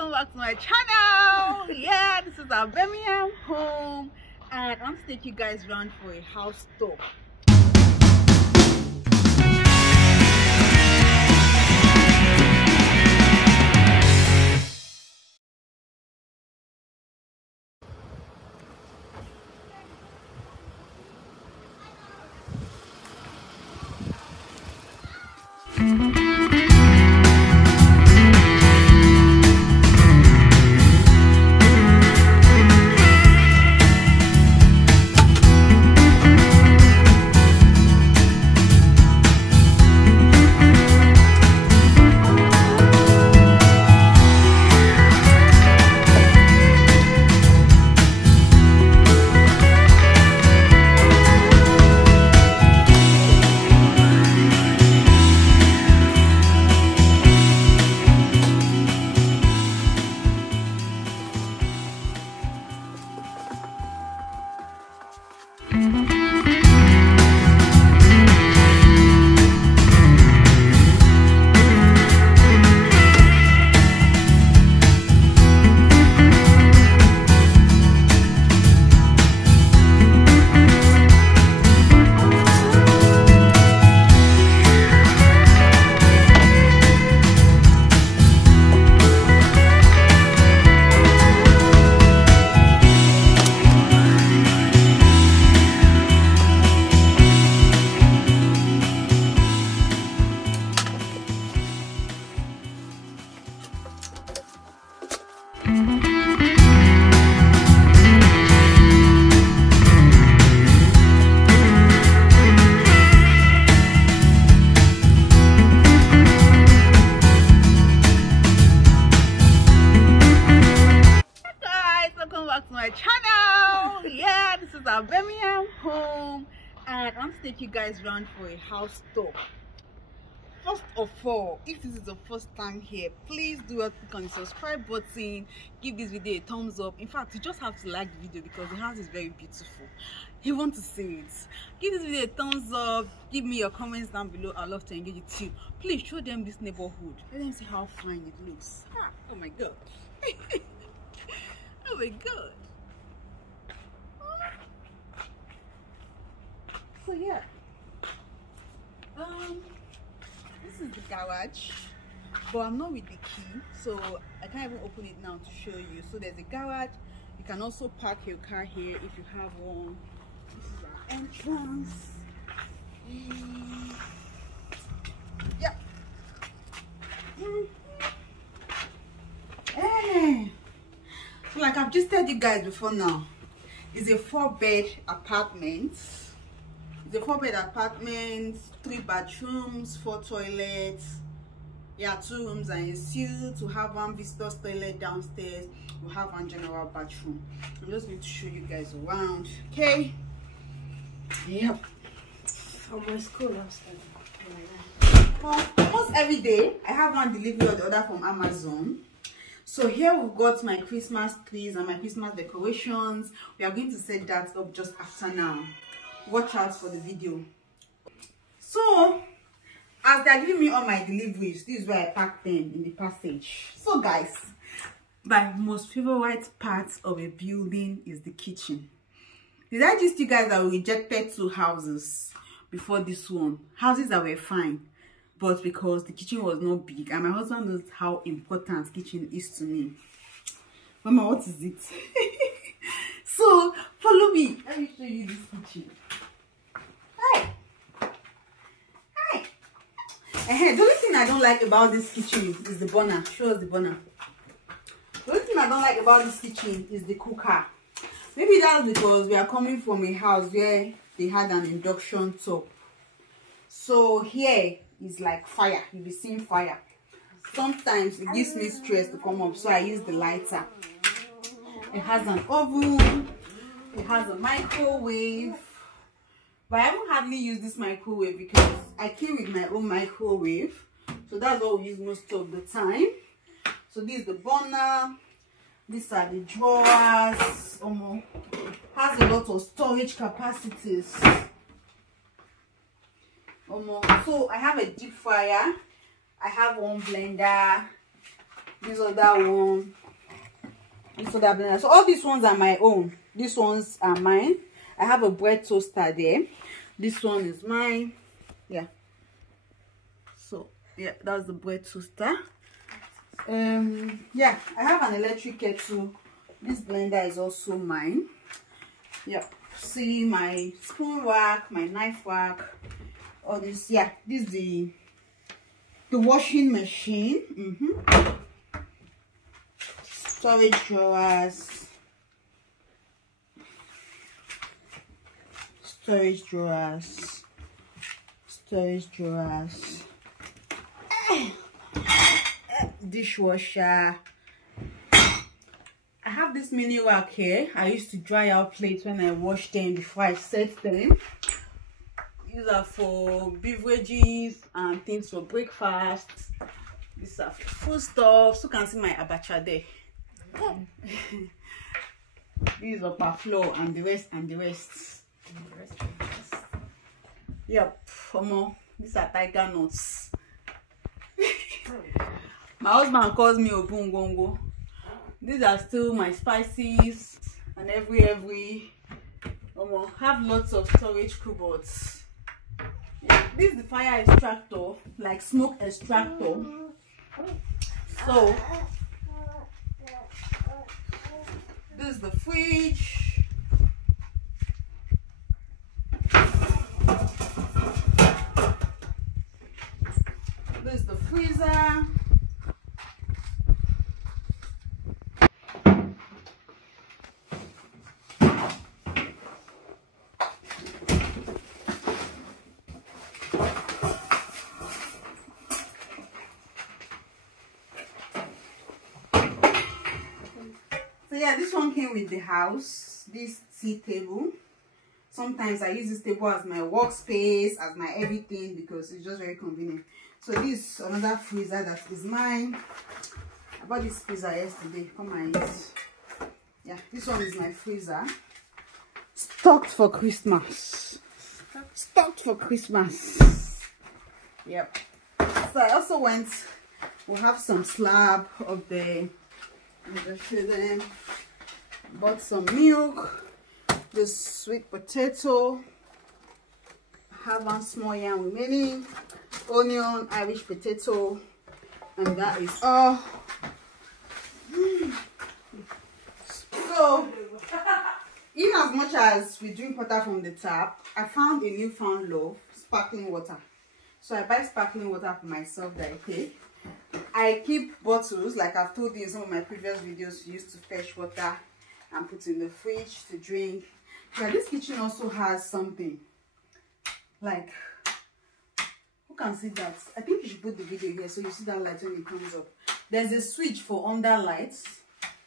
welcome back to my channel. Yeah, this is our Birmingham home and I want to take you guys around for a house tour. Channel. Yeah, this is our Birmingham home and I want to take you guys around for a house tour. First of all, if this is the first time here, please do not click on the subscribe button, give this video a thumbs up. In fact, you just have to like the video because the house is very beautiful. You want to see it, give this video a thumbs up, give me your comments down below. I'd love to engage with you. Please show them this neighborhood, let them see how fine it looks. Oh my god. Oh my god. So yeah, this is the garage, but I'm not with the key, so I can't even open it now to show you. So there's a garage. You can also park your car here if you have one. This is our entrance. Yeah. So like I've just told you guys before now, it's a 4-bed apartment. It's a 4-bed apartment, 3 bathrooms, 4 toilets. Yeah, 2 rooms and a suite. To have 1 visitor's toilet downstairs. We'll have 1 general bathroom. I'm just going to show you guys around. Okay. Yep. From my school upstairs. Well, almost every day I have 1 delivery or the other from Amazon. So here we've got my Christmas trees and my Christmas decorations. We are going to set that up just after now. Watch out for the video. So as they're giving me all my deliveries, this is where I pack them in the passage. So guys, my most favorite part of a building is the kitchen. Did I just tell you guys that we rejected 2 houses before this one? Houses that were fine, but because the kitchen was not big, and my husband knows how important kitchen is to me. Mama, what is it? So follow me, let me show you this kitchen. Hi. Hi. The only thing I don't like about this kitchen is the burner. Show us the burner. The only thing I don't like about this kitchen is the cooker. Maybe that's because we are coming from a house where they had an induction top. So here is like fire. You'll be seeing fire. Sometimes it gives me stress to come up, so I use the lighter. It has an oven. It has a microwave. But I haven't hardly used this microwave because I came with my own microwave. So that's what we use most of the time. So this is the burner. These are the drawers. Has a lot of storage capacities. So I have a deep fryer. I have 1 blender. this other one, this other blender. So all these ones are my own. These ones are mine. I have a bread toaster there. This one is mine. Yeah. So yeah, that's the bread toaster. Yeah, I have an electric kettle. This blender is also mine. Yeah, see my spoon rack, my knife rack, all this. Yeah, this is the washing machine. Storage drawers, storage drawers, storage drawers, dishwasher. I have this mini rack here. I used to dry out plates when I wash them before I set them. These are for beverages and things for breakfast. These are for foodstuffs. You can see my abacha there. These are per floor and the rest and the rest. Yep, for more. These are tiger nuts. My husband calls me Obungongo. These are still my spices and every have lots of storage cupboards. Yeah, this is the fire extractor, like smoke extractor. So this is the fridge. This is the freezer. So yeah, this one came with the house, this tea table. Sometimes I use this table as my workspace, as my everything, because it's just very convenient. So this is another freezer that is mine. I bought this freezer yesterday. Come and use. Yeah, this one is my freezer. Stocked for Christmas. Stocked for Christmas. Yep. So I also went, we'll have some slab up there. I'll just show them. Bought some milk, this sweet potato, have one small yam remaining, onion, Irish potato, and that is all. So in as much as we drink water from the tap, I found a newfound love, sparkling water. So I buy sparkling water for myself that I take. I keep bottles, like I've told you in some of my previous videos, used to fetch water and put in the fridge to drink. Yeah, this kitchen also has something like, who can see that? I think you should put the video here so you see that light when it comes up. There's a switch for under lights,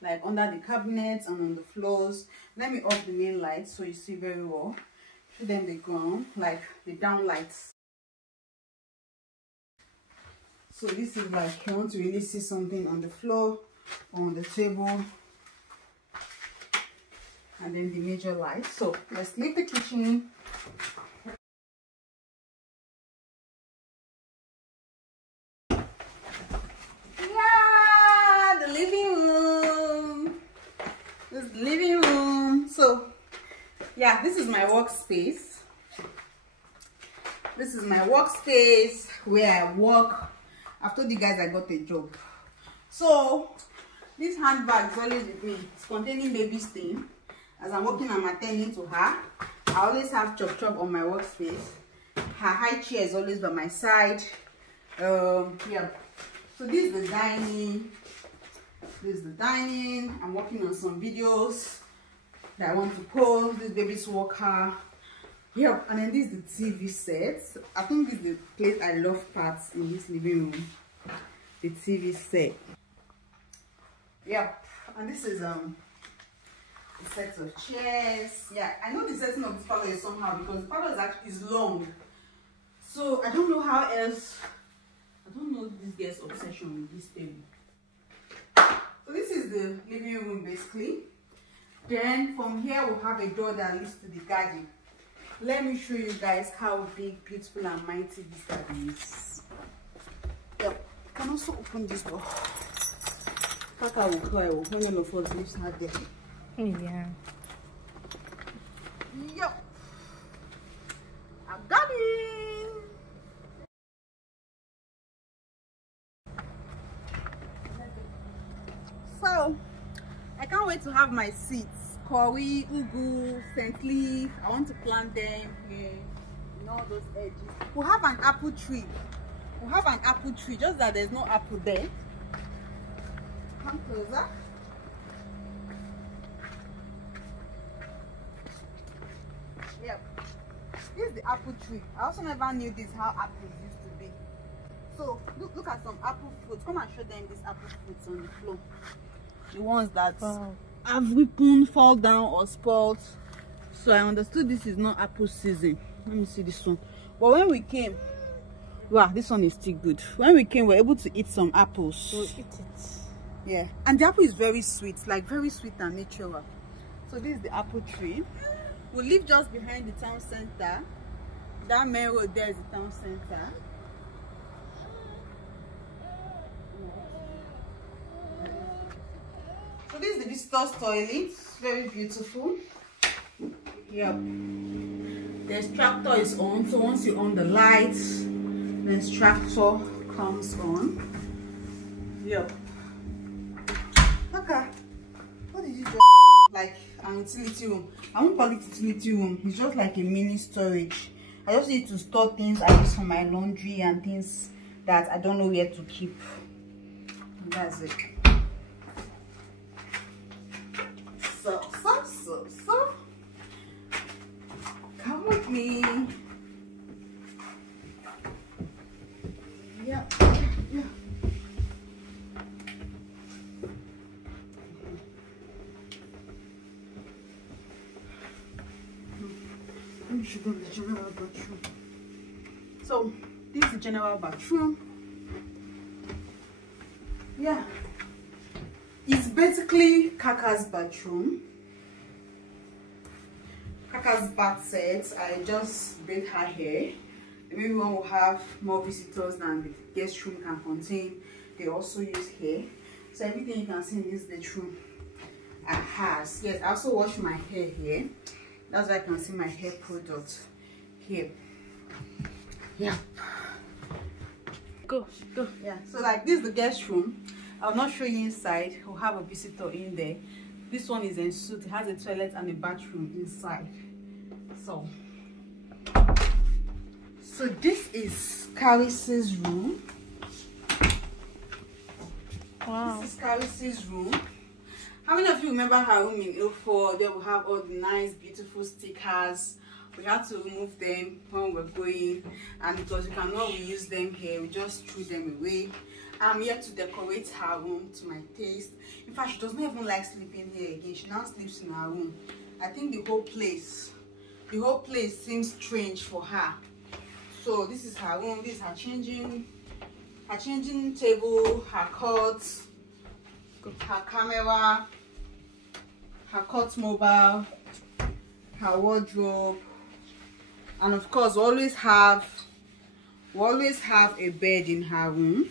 like under the cabinets and on the floors. Let me off the main lights so you see very well. Show them the ground, like the down lights. So this is like you want to really see something on the floor or on the table. And then the major light. So let's leave the kitchen. Yeah, the living room. This is the living room. So yeah, this is my workspace. This is my workspace where I work. I've told you guys I got a job. So this handbag is always with me. It's containing baby's thing. As I'm working, I'm attending to her. I always have chop chop on my workspace. Her high chair is always by my side. Yeah. So this is the dining. This is the dining. I'm working on some videos that I want to post. This baby's walker. Yep. And then this is the TV set. I think this is the place I love parts in this living room. The TV set. Yep. And this is set of chairs. Yeah, I know the setting of this parlor is somehow because the parlor is long, so I don't know how else. I don't know this girl's obsession with this table. So this is the living room basically. Then from here we'll have a door that leads to the garden. Let me show you guys how big, beautiful and mighty this garden is. Yep, you can also open this door. Kaka will cry when one of us leaves her there. Yeah. Yo, I got it. So, I can't wait to have my seeds. Curry, ugu, scent leaf. I want to plant them here. You know, those edges. We have an apple tree. We have an apple tree, just that there's no apple there. Come closer. Yep. This is the apple tree. I also never knew this how apples used to be. So look at some apple fruits. Come and show them these apple fruits on the floor. The ones that have ripened, fall down or spoiled. So I understood this is not apple season. Let me see this one. But when we came, wow, this one is still good. When we came, we were able to eat some apples. We'll eat it. Yeah, and the apple is very sweet, like very sweet and natural. So this is the apple tree. We live just behind the town center. That main road there is the town center. So this is the visitor's toilet. It's very beautiful. Yep. The extractor is on, so once you on the lights, the extractor comes on. Yep. Okay. What did you do? Like an utility room. I won't call it utility room. It's just like a mini storage. I just need to store things I use for my laundry and things that I don't know where to keep. And that's it. So. Come with me. Yeah. We should go to the general bathroom. So this is the general bathroom. Yeah, it's basically Kaka's bathroom. Kaka's bath set. I just braid her hair. Maybe one will have more visitors than the guest room can contain. They also use hair. So everything you can see in this bedroom has. Yes, I also wash my hair here. That's why I can see my hair product here. Yeah. Go. Yeah. So like this is the guest room. I'll not show you inside. We'll have a visitor in there. This one is en suite. It has a toilet and a bathroom inside. So this is Christie's room. Wow. This is Christie's room. How many of you remember her room in Ilford? There we have all the nice, beautiful stickers. We had to remove them when we're going, and because we cannot reuse them here, we just threw them away. I'm here to decorate her room to my taste. In fact, she does not even like sleeping here again. She now sleeps in her room. I think the whole place seems strange for her. So this is her room. This is her changing table, her cot, her camera, her cot mobile, her wardrobe, and of course we always have a bed in her room,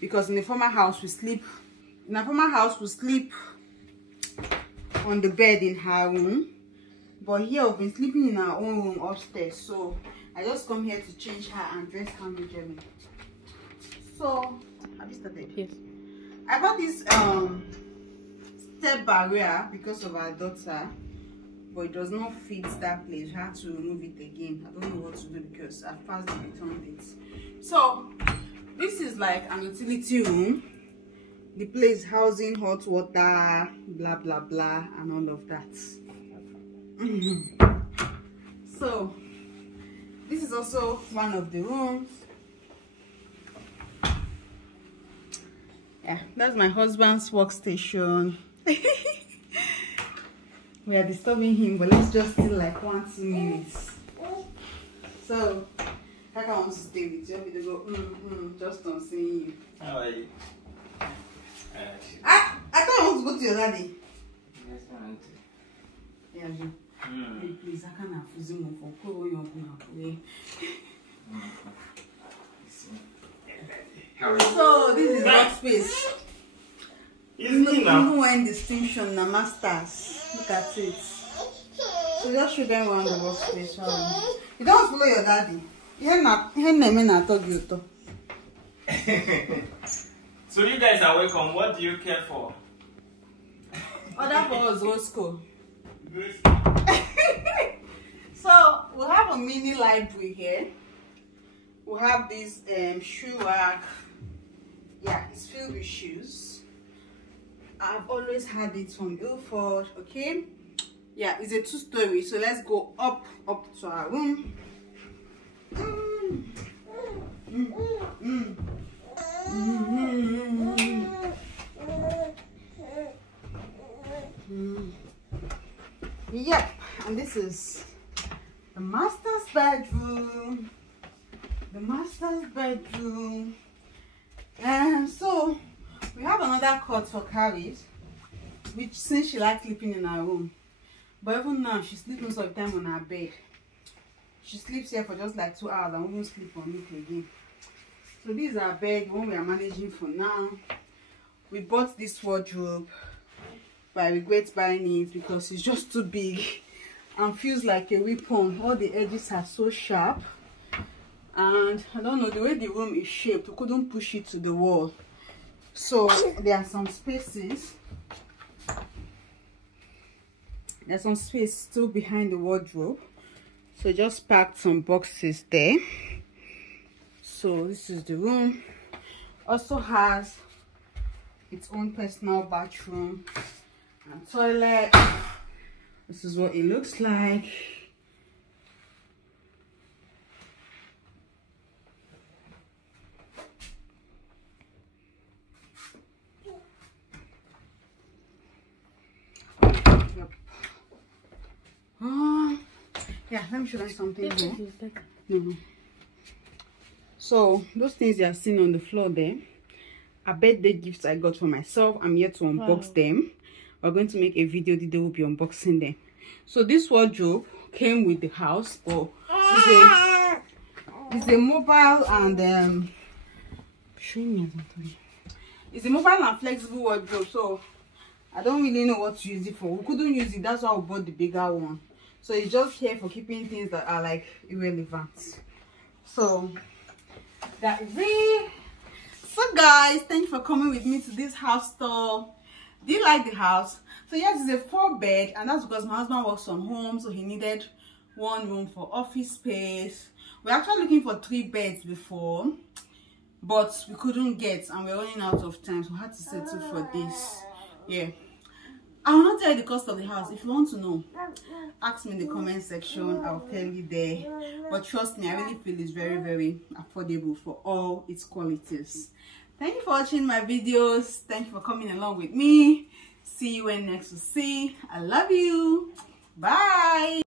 because in the former house we sleep on the bed in her room, but here we've been sleeping in our own room upstairs. So I just come here to change her and dress her majorly. So have you started? Yes. I bought this step barrier because of our daughter, but it does not fit that place. I had to remove it again. I don't know what to do because I've passed the return date. So this is like an utility room. The place housing hot water, blah blah blah, and all of that. So this is also one of the rooms. Yeah, that's my husband's workstation. We are disturbing him, but let's just still like 1-2 minutes. So Kaka wants to stay with you. They go just on seeing you. How are you? I thought I want to go to your daddy. Yes, I want to. Yeah, you. Hey, please, I can't have Zoom for How are you? So this is workspace. Even when distinction na masters. Look at it. So just show them around the workspace. You don't follow your daddy. So you guys are welcome. What do you care for? Order for us Roscoe. So we'll have a mini library here. We'll have this shoe rack. Yeah, it's filled with shoes. I've always had it from Ilford. Okay. Yeah, it's a 2-story. So let's go up to our room. Yep, and this is the master's bedroom. The master's bedroom. And so we have another cot for Carrie, which since she likes sleeping in her room, but even now she sleeps most of the time on her bed. She sleeps here for just like 2 hours and won't sleep on it again. So this is our bed, one we are managing for now. We bought this wardrobe, but I regret buying it because it's just too big and feels like a weapon. All the edges are so sharp, and I don't know, the way the room is shaped, we couldn't push it to the wall. So there are some spaces. There's some space still behind the wardrobe. So just packed some boxes there. So this is the room. Also has its own personal bathroom and toilet. This is what it looks like. Yep. Yeah, let me show you something here. No. So those things you are seeing on the floor there are birthday gifts I got for myself. I'm yet to unbox them. We're going to make a video that will be unboxing them. So this wardrobe came with the house, or it's a mobile and it's a mobile and flexible wardrobe. So I don't really know what to use it for. We couldn't use it, that's why we bought the bigger one. So it's just here for keeping things that are like irrelevant. So that is it. So guys, thank you for coming with me to this house tour. Do you like the house? So yes, it's a 4-bed, and that's because my husband works from home, so he needed one room for office space. We're actually looking for 3 beds before, but we couldn't get, and we're running out of time, so we had to settle for this. Yeah, I will not tell you the cost of the house. If you want to know, ask me in the comment section. I'll tell you there. But trust me, I really feel it's very, very affordable for all its qualities. Thank you for watching my videos. Thank you for coming along with me. See you when next we see. I love you. Bye.